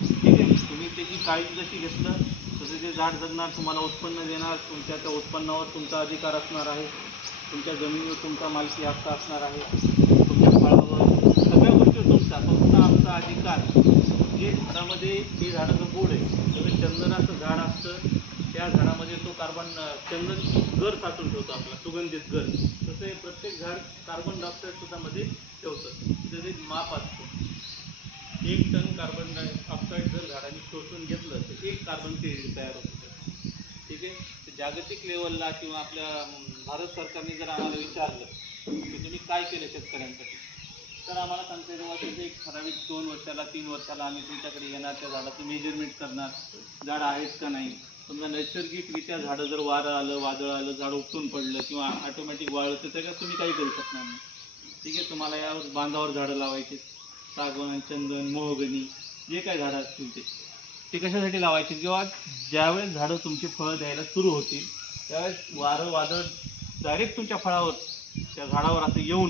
ठीक आहे तुम्ही त्याची काळजी जशी घेतलं तसं ते झाड जगणार तुम्हाला उत्पन्न देणार तुमच्या त्या उत्पन्नावर तुमचा अधिकार असणार आहे. तुमच्या जमिनीवर तुमचा मालकी हक्क असणार आहे. तुमच्या फळावर सगळ्या गोष्टी तुमच्या फक्त आमचा अधिकार. जे झाडामध्ये जे झाडाचं गोड आहे जसं चंदनाचं झाड असतं त्या झाडामध्ये तो कार्बन चंदन गर साठून ठेवतो आपला सुगंधित गर तसं हे प्रत्येक झाड कार्बन डायऑक्साईड सुद्धा मध्ये ठेवतं. त्याचं एक माप असतं. एक टन कार्बन डायऑक्साईड जर झाडाने शोषून घेतलं तर एक कार्बन क्रेडिट तयार होते. ठीक आहे? तर जागतिक लेवलला किंवा आपल्या भारत सरकारने जर आम्हाला विचारलं की तुम्ही काय केलं शेतकऱ्यांसाठी? तर आम्हाला सांगता येईल बाबा एक ठराविक दोन वर्षाला तीन वर्षाला आम्ही तुमच्याकडे येणार त्या झाडाचं मेजरमेंट करणार. झाड आहेत का नाही? समजा नैसर्गिकरित्या झाडं जर वारं आलं वादळ आलं झाड उपटून पडलं किंवा ऑटोमॅटिक वाळलं तर त्याच्यात तुम्ही काही करू शकणार नाही. ठीक आहे? तुम्हाला यावर बांधावर झाडं लावायची सागवान चंदन मोहगणी जे काही झाडं असतील ते. ते कशासाठी लावायचे? किंवा ज्यावेळेस झाडं तुमची फळं द्यायला सुरू होतील त्यावेळेस वारं वादळ डायरेक्ट तुमच्या फळावर त्या झाडावर असं येऊ नये.